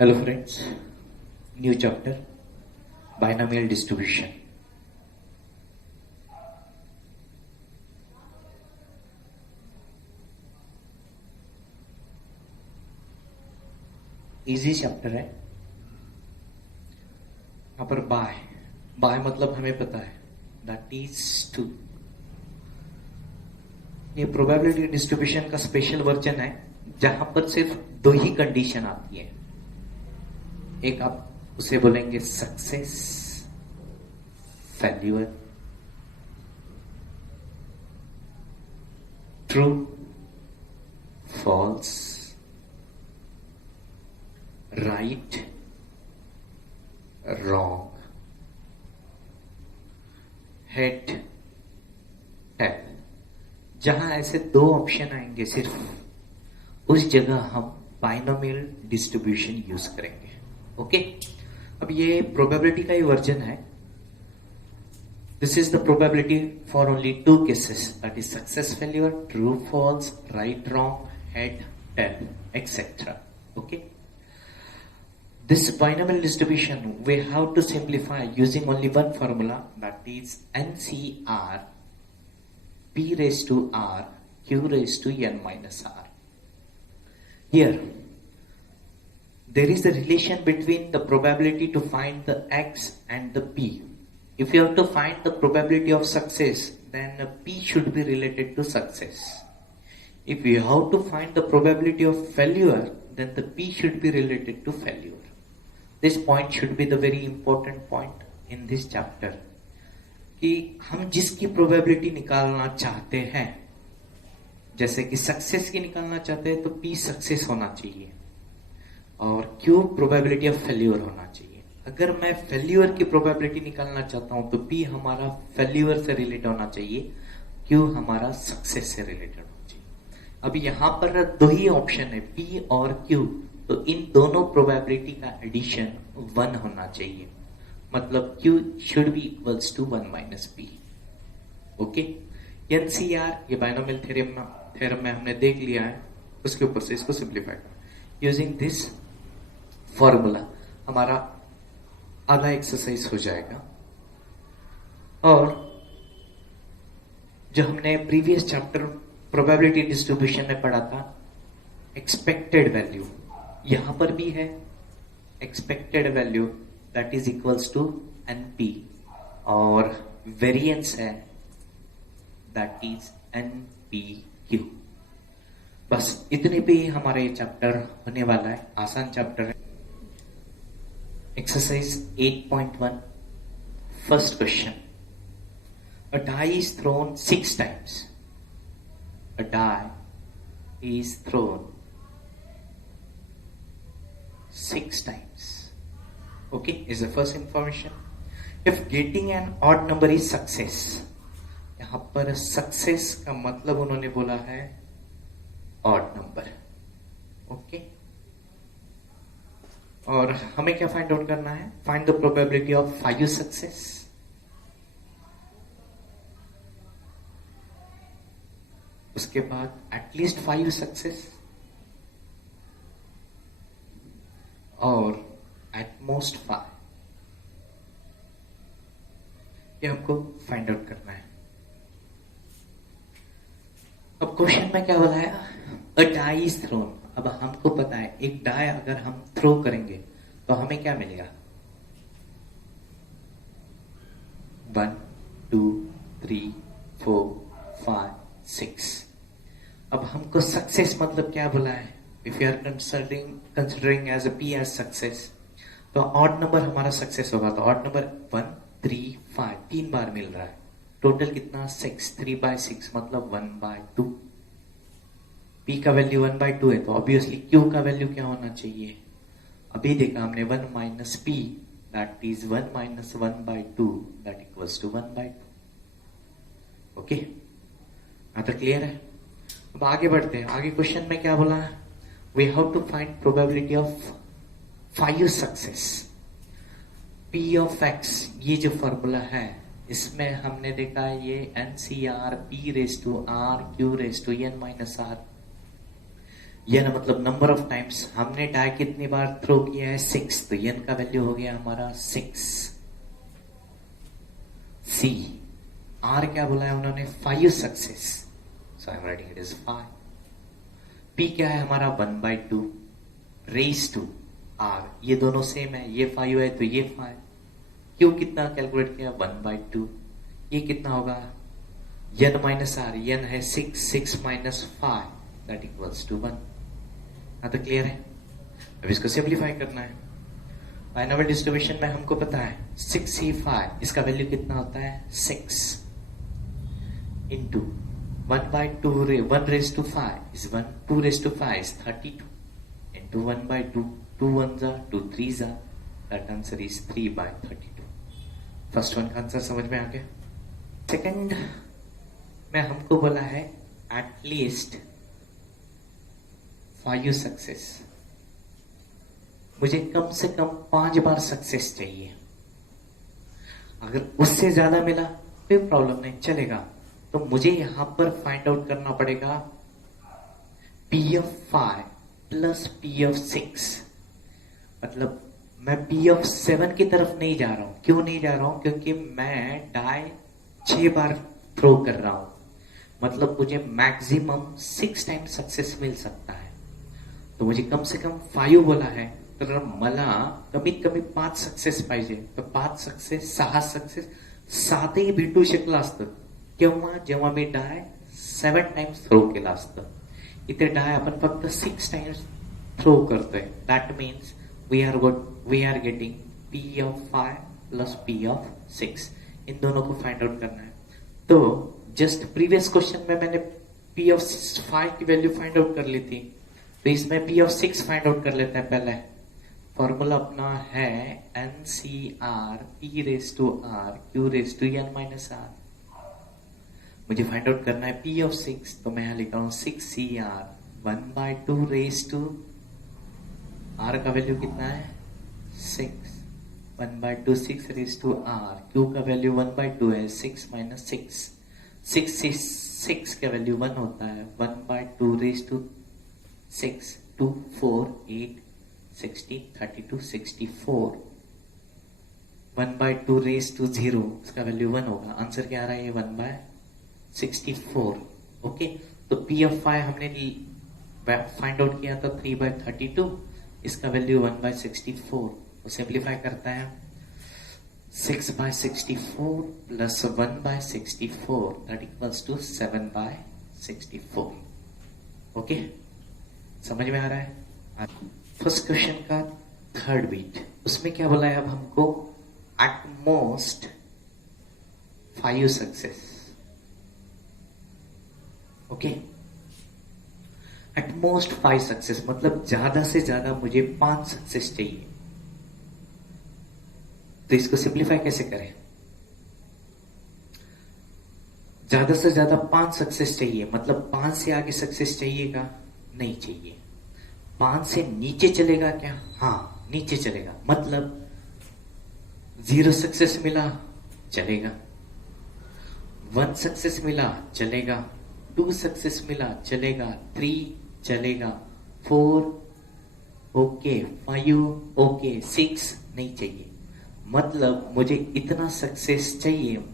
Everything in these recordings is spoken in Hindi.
Hello friends, new chapter, binomial distribution. Easy chapter है। यहाँ पर बाय मतलब हमें पता है, दैट इज 2। ये प्रोबेबिलिटी डिस्ट्रीब्यूशन का स्पेशल वर्जन है जहां पर सिर्फ दो ही कंडीशन आती है। एक आप उसे बोलेंगे success, failure, true, false, right, wrong, head, tail. जहां ऐसे दो ऑप्शन आएंगे सिर्फ उस जगह हम बाइनोमियल डिस्ट्रीब्यूशन यूज करेंगे। ओके, अब ये प्रोबेबिलिटी का ही वर्जन है। This is the probability for only 2 cases, that is success, failure, true, false, right, wrong, head, tail, etcetera. Okay, this binomial distribution we have to simplify using only one formula, that is NCR p raised to r q raised to n minus r. Here there is the relation between the probability to find the x and the p. If you have to find the probability of success, then p should be related to success. If you have to find the probability of failure, then the p should be related to failure. This point should be the very important point in this chapter, कि हम जिसकी प्रोबेबिलिटी निकालना चाहते हैं, जैसे कि सक्सेस की निकालना चाहते हैं तो P सक्सेस होना चाहिए और Q प्रोबेबिलिटी ऑफ फेल्यूर होना चाहिए। अगर मैं फेल्यूर की प्रोबेबिलिटी निकालना चाहता हूं तो P हमारा फेल्यूर से रिलेटेड होना चाहिए, Q हमारा सक्सेस से रिलेटेड होना चाहिए। अब यहां पर दो ही ऑप्शन है, P और Q, तो इन दोनों प्रोबेबिलिटी का एडिशन 1 होना चाहिए, मतलब Q should be equals to 1 minus P। Okay, NCR ये बाइनोमियल थ्योरम में हमने देख लिया है, उसके ऊपर से इसको सिंप्लीफाई कर यूजिंग दिस फॉर्मूला हमारा आधा एक्सरसाइज हो जाएगा। और जो हमने प्रीवियस चैप्टर प्रोबेबिलिटी डिस्ट्रीब्यूशन में पढ़ा था, एक्सपेक्टेड वैल्यू, यहां पर भी है expected value that is equals to NP, और वेरिएंस है दैट इज NPQ। बस इतने पे ही हमारा ये चैप्टर होने वाला है, आसान चैप्टर है। Exercise 8.1, first question, a die is thrown 6 times. A die is thrown 6 times. Okay, is the first information. If getting an odd number is success, यहां पर success का मतलब उन्होंने बोला है odd number. Okay, और हमें क्या फाइंड आउट करना है? Find the probability of 5 success. उसके बाद at least 5 success और एटमोस्ट 5, ये हमको फाइंड आउट करना है। अब क्वेश्चन में क्या बोला है? अ डाई इज थ्रोन। अब हमको पता है एक डाई अगर हम थ्रो करेंगे तो हमें क्या मिलेगा? 1 2 3 4 5 6। अब हमको सक्सेस मतलब क्या बोला है? If you are considering as a P as success, तो ऑड नंबर हमारा सक्सेस होगा, तो ऑड नंबर 1 3 5 3 बार मिल रहा है, टोटल कितना? 6, 3/6 मतलब 1/2। P का वैल्यू 1/2 है, तो ऑब्वियसली Q का वैल्यू क्या होना चाहिए? अभी देखा हमने 1 minus P, that is 1 minus 1/2, that equals to 1/2। Okay, यहाँ तक क्लियर है? अब आगे बढ़ते हैं। आगे क्वेश्चन में क्या बोला है? We have to find probability of 5 success. P of X, ये जो फॉर्मूला है इसमें हमने देखा ये NCR P raised to R Q raised to N minus R, यन मतलब नंबर ऑफ टाइम्स, हमने डाई कितनी बार थ्रो किया है 6, तो यन का वैल्यू हो गया हमारा 6। सी आर क्या बोला है उन्होंने 5 success, so I am writing it is 5। P क्या है हमारा 1/2 रेज टू आर, ये दोनों सेम है, ये 5 है तो ये 5। क्यों कितना कैलकुलेट किया 1/2, ये कितना होगा n माइनस आर, n है 6, 6 माइनस 5 दैट इक्वल्स टू 1। हाँ तो क्लियर है। अब इसको सिंप्लीफाई करना है। बाइनोमियल डिस्ट्रीब्यूशन में हमको पता है 6C5, इसका वैल्यू कितना होता है 6 into 1/2 1 raise to 5 is 1, 2 raise to 5 is 32 into 1/2, 2 1s are 2 3s are, that answer is 3/32। First one का आंसर समझ में आ गया। सेकंड में हमको बोला है एटलीस्ट 5 सक्सेस, मुझे कम से कम 5 बार सक्सेस चाहिए। अगर उससे ज्यादा मिला कोई प्रॉब्लम नहीं, चलेगा। तो मुझे यहां पर फाइंड आउट करना पड़ेगा P of 5 plus P of 6, मतलब मैं P of 7 की तरफ नहीं जा रहा हूं। क्यों नहीं जा रहा हूं? क्योंकि मैं डाई 6 बार थ्रो कर रहा हूं, मतलब मुझे मैक्सिमम 6 टाइम सक्सेस मिल सकता है। तो मुझे कम से कम 5 बोला है, तर मला कमीत कमी 5 सक्सेस पाहिजे। तर 5 सक्सेस 6 सक्सेस 7ही भेटू शकलं असतं केव्हा, जेव्हा मी डाय 7 टाइम्स थ्रो केला असतं। इथे डाय आपण फक्त 6 टाइम्स थ्रो करतोय। That means we are getting P of 5 plus P of 6, इन दोनों को फाइंड आउट करना है। तो जस्ट प्रीवियस क्वेश्चन में मैंने P of 5 की वैल्यू फाइंड आउट कर ली थी, तो इसमें P of 6 फाइंड आउट कर लेते हैं। पहले फॉर्मूला अपना है NCR P raise to R Q raise to N minus R। मुझे फाइंड आउट करना है P of 6, तो मैं यहां लिख रहा हूं 6CR 1/2 रेज टू R का वैल्यू कितना है 6, 1/2 6 रेज टू R। Q का वैल्यू 1/2 है 6 माइनस 6, 6 का वैल्यू 1 होता है 1/2 रेज टू 6, 2 4 8 16 32 64, 1/2 रेज टू 0, इसका वैल्यू 1 होगा। आंसर क्या आ रहा है ये 1/64। ओके, तो P of 5 हमने फाइंड आउट किया था 3/32, इसका वैल्यू 1/64। तो सिंप्लीफाई करता है 6/64 plus 1/64 that equals to 7/64। Okay, समझ में आ रहा है। फर्स्ट क्वेश्चन का थर्ड बीट, उसमें क्या बोला है अब हमको at most 5 success. Okay, at most 5 success मतलब ज्यादा से ज्यादा मुझे 5 सक्सेस चाहिए। तो इसको सिंप्लीफाई कैसे करें? ज्यादा से ज्यादा 5 सक्सेस चाहिए, मतलब 5 से आगे सक्सेस चाहिएगा? नहीं चाहिए। 5 से नीचे चलेगा क्या? हाँ, नीचे चलेगा। मतलब 0 सक्सेस मिला चलेगा, 1 सक्सेस मिला चलेगा, 2 सक्सेस मिला चलेगा, 3 चलेगा, 4 ओके, 5 ओके, 6 नहीं चाहिए। मतलब मुझे इतना सक्सेस चाहिए।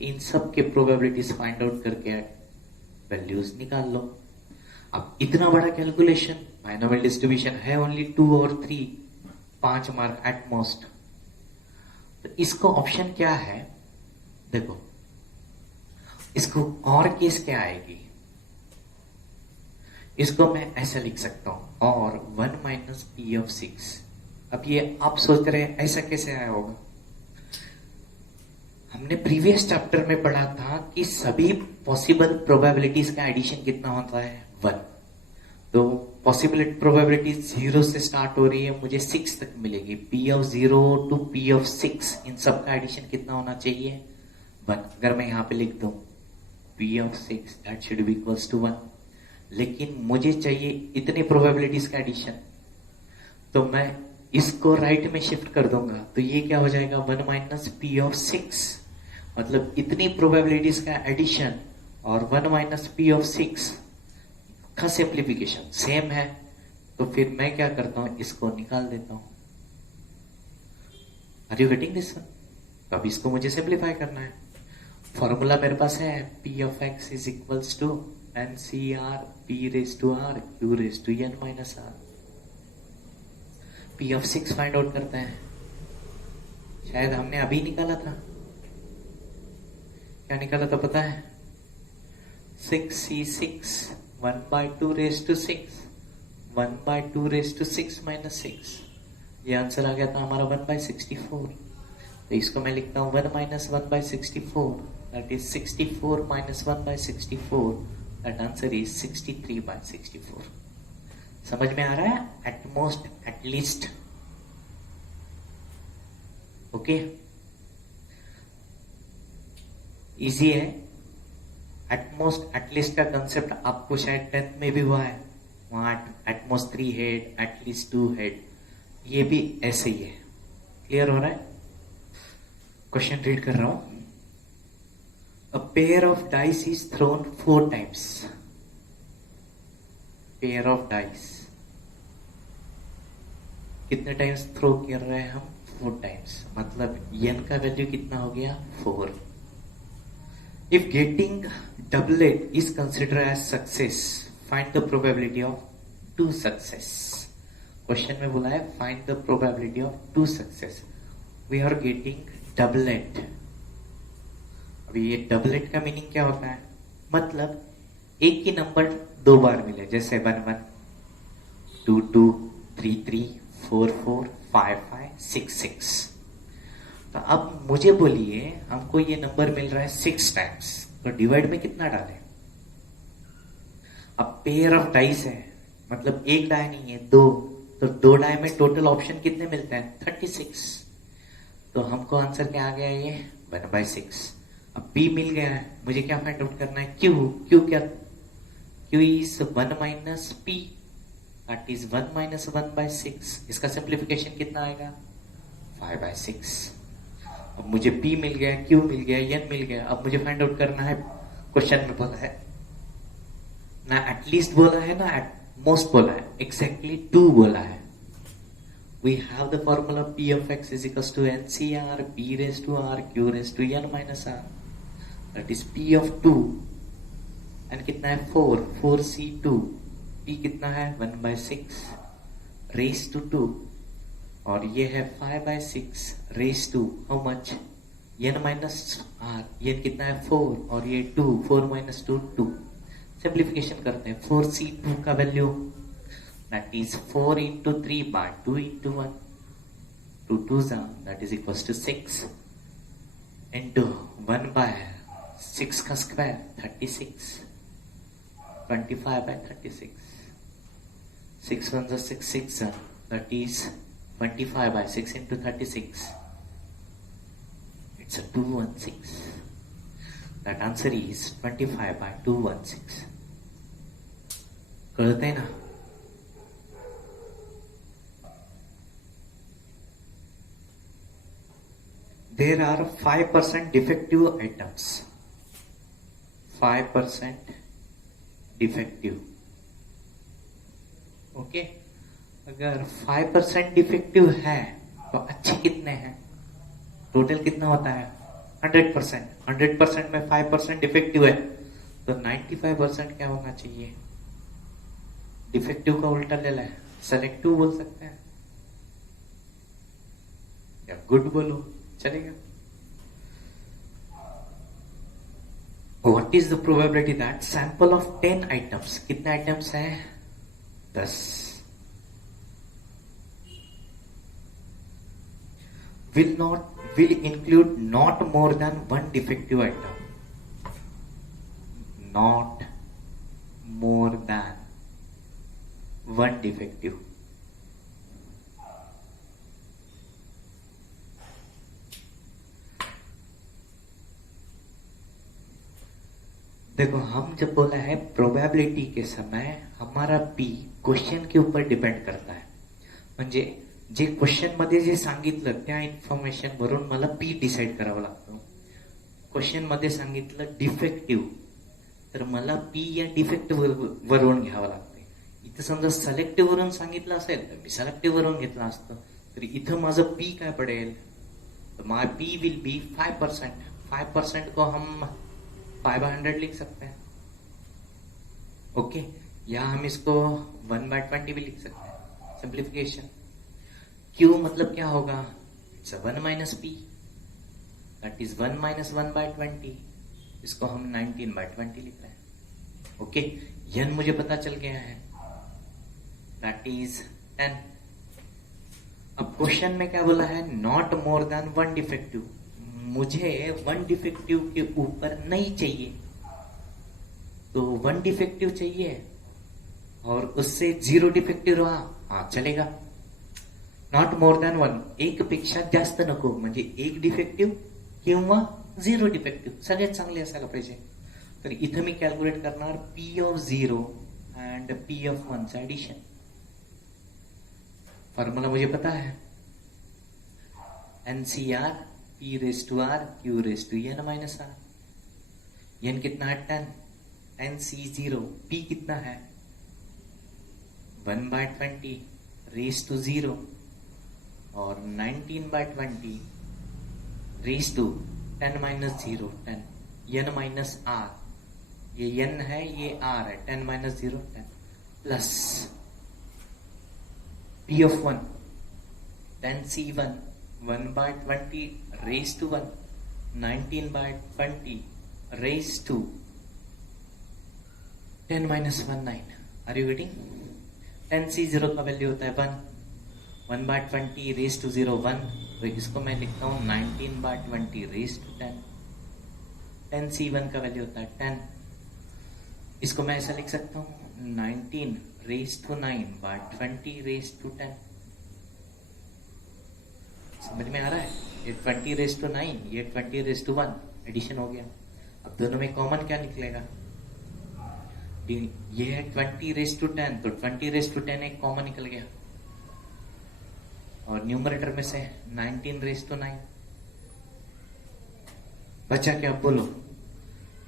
इन सब के प्रोबेबिलिटीज फाइंड आउट करके वैल्यूज निकाल लो। अब इतना बड़ा कैलकुलेशन, बाइनोमियल डिस्ट्रीब्यूशन है ओनली 2 और 3, 5 मार्क एट मोस्ट। तो इसको ऑप्शन क्या है? देखो, इसको और केस क्या आएगी? इसको मैं ऐसा लिख सकता हूं, और 1 माइनस P of 6। अब ये आप सोच रहे हैं ऐसा कैसे आया होगा? हमने प्रीवियस चैप्टर में पढ़ा था कि सभी पॉसिबल प्रोबेबिलिटीज का एडिशन कितना होता है 1। तो पॉसिबल प्रोबेबिलिटी 0 से स्टार्ट हो रही है, मुझे 6 तक मिलेगी। P of 0 to P of 6, इन सब का एडिशन कितना होना चाहिए 1। अगर मैं यहां पे लिख दूं P of 6 that should be equals to 1, लेकिन मुझे चाहिए इतने प्रोबेबिलिटीज का एडिशन, तो मैं इसको राइट में शिफ्ट कर दूंगा। तो ये क्या हो जाएगा 1 माइनस P of 6, मतलब इतनी प्रोबेबिलिटीज का एडिशन और 1 माइनस P of 6 का सिंप्लीफिकेशन सेम है, तो फिर मैं क्या करता हूं, इसको निकाल देता हूं। Are you getting this one? तो अब इसको मुझे सिंप्लीफाई करना है। फॉर्मूला मेरे पास है, P of X is equals to N C R P raise to R Q raise to N minus R. P of 6 find out करते हैं, शायद हमने अभी निकाला था। क्या निकाला था पता है? 6c6 1/2 raise to 6 1/2 raise to 6 minus 6। ये आंसर आ गया था हमारा 1/64। तो इसको मैं लिखता हूं 1 minus 1/64, that is 64 minus 1/64, that answer is 63/64। समझ में आ रहा है? At most, at least. Okay, easy है। एटमोस्ट एटलीस्ट का कंसेप्ट आपको शायद 10th में भी हुआ है, वहां एटमोस्ट 3 हेड, एटलीस्ट 2 हेड, ये भी ऐसे ही है। क्लियर हो रहा है? क्वेश्चन रीड कर रहा हूं। A pair of dice is throne 4 times. Pair of dice कितने टाइम्स थ्रो कर रहे हैं हम? 4 टाइम्स। मतलब n का वैल्यू कितना हो गया? 4। If getting doublet is considered as success, find the probability of 2 success. Question में बोला है find the probability of 2 success. We are getting doublet. अभी ये doublet का मीनिंग क्या होता है? मतलब एक ही नंबर 2 बार मिले, जैसे 1 1 2 2 3 3 4 4 5 5 6 6। तो अब मुझे बोलिए, हमको ये नंबर मिल रहा है 6 टाइम्स, तो डिवाइड में कितना डालें? अब पेयर ऑफ डाइस है, मतलब एक डाई नहीं है, 2, तो 2 डाई में टोटल ऑप्शन कितने मिलते हैं? 36। तो हमको आंसर क्या आ गया? ये 1/6। अब पी मिल गया है, मुझे क्या फाइंड आउट करना है? क्यू क्या? Q is 1 minus P, that is 1 minus 1/6। इसका सिंप्लीफिकेशन कितना आएगा? 5/6। अब मुझे P मिल गया, Q मिल गया, N मिल गया। अब मुझे फाइंड आउट करना है, क्वेश्चन में बोला है ना एटलीस्ट बोला है ना एटमोस्ट बोला है, एग्जैक्टली 2 बोला है। We have the formula P of x is equals to NCR P raise to R Q raise to N minus R, that is P of 2। And कितना है? 4C2। P कितना है? 1/6 रेज टू 2, और ये है 5/6 raise to how much? n minus r। n कितना है? 4, और ये 2, 4 माइनस 2 2। सिंप्लीफिकेशन करते हैं। 4c2 का value that is 4 into 3 by 2 into 1, 2 2 that is equal to 6 into 1/6 का square 36, 25/36, 6 1 6 6 that is 25/6 into 36. It's a 216. That answer is 25/216. करते हैं ना? There are 5% defective items. 5% defective. Okay? अगर 5% डिफेक्टिव है तो अच्छे कितने हैं? टोटल कितना होता है? 100%। 100% में 5% डिफेक्टिव है, तो 95% क्या होना चाहिए? डिफेक्टिव का उल्टा ले लें, सेलेक्टिव बोल सकते हैं या गुड बोलो, चलेगा। What is the probability that sample of 10 items, कितने आइटम्स हैं? 10, will include not more than 1 defective item. Not more than 1 defective. देखो, हम जब बोला है प्रोबेबिलिटी के समय हमारा P क्वेश्चन के ऊपर डिपेंड करता है। म्हणजे जे क्वेश्चन मध्ये जे सांगितलं त्या इन्फॉर्मेशन वरून मला P डिसाइड करावं लागतं। क्वेश्चन मध्ये सांगितलं डिफेक्टिव्ह, तर मला पी या डिफेक्टिव्ह वरून घ्यावं लागते. इथं समजा सिलेक्टिव्ह वरून सांगितलं असेल तर मी सिलेक्टिव्ह वरून घेतलं असतं. तर इथं माझं पी काय पडेल, तो माई पी विल बी 5%. 5% को हम 5/100 लिख सकते हैं. ओके, या हम इसको 1/20 भी लिख सकते हैं. सिंप्लीफिकेशन. क्यू मतलब क्या होगा, it's 1 minus P, that is 1 minus 1/20. इसको हम 19/20 लिख रहे हैं. ओके, यन मुझे पता चल गया है, दैट इज 10. अब क्वेश्चन में क्या बोला है, नॉट मोर देन 1 डिफेक्टिव. मुझे 1 डिफेक्टिव के ऊपर नहीं चाहिए, तो 1 डिफेक्टिव चाहिए और उससे 0 डिफेक्टिव रहा, हाँ चलेगा. नॉट मोर दॅन 1, एक पेक्षा जास्त नको, म्हणजे 1 डिफेक्टिव्ह किंवा 0 डिफेक्टिव्ह सगळ्यात चांगले असायला पाहिजे. तर इथं मी कॅल्क्युलेट करणार P of 0 and P of 1 चं ऍडिशन. फॉर्मूला मुझे पता है, NCR P raise to R Q raise to N minus R. N कितना है 10, NC0 P कितना है 1/20 रेज टू 0 और 19/20 raise to 10 minus 0 10 N minus R. ये N है, ये R है, 10 minus 0 10 plus P of 1 10C1 1/20 raise to 1 19/20 raise to 10 minus 1 9. Are you getting? 10C0 का वैल्यू होता है 1, 1/20 रेज टू 0 1, तो इसको मैं लिखता हूं 19/20 रेज टू 10. 10C1 का वैल्यू होता है 10, इसको मैं ऐसा लिख सकता हूं 19 रेज टू 9/20 रेज टू 10. समझ में आ रहा है? ये 20 रेज टू 9, ये 20 रेज टू 1, एडिशन हो गया. अब दोनों में कॉमन क्या निकलेगा, ये है 20 रेज टू 10, तो 20 रेज टू 10 एक कॉमन निकल गया, और न्यूमरेटर में से 19 रेज टू 9 बचा. क्या बोलो,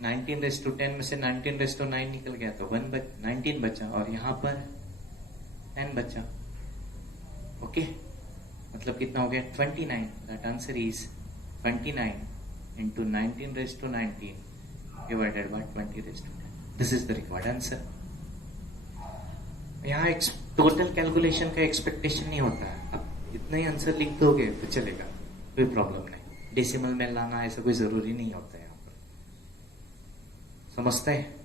19 रेज टू 10 में से 19 रेज टू 9 निकल गया, तो 19 बचा, और यहां पर 10 बचा. ओके, मतलब कितना हो गया 29. That answer is 29 into 19 raise to 19 divided by 20 raise to 10. This is the required answer. यहाँ टोटल कैलकुलेशन का एक्सपेक्टेशन नहीं होता है. अब इतना ही आंसर लिख दोगे तो चलेगा, कोई प्रॉब्लम नहीं. डेसिमल में लाना ऐसा कोई जरूरी नहीं होता है यहाँ पर. समझते हैं?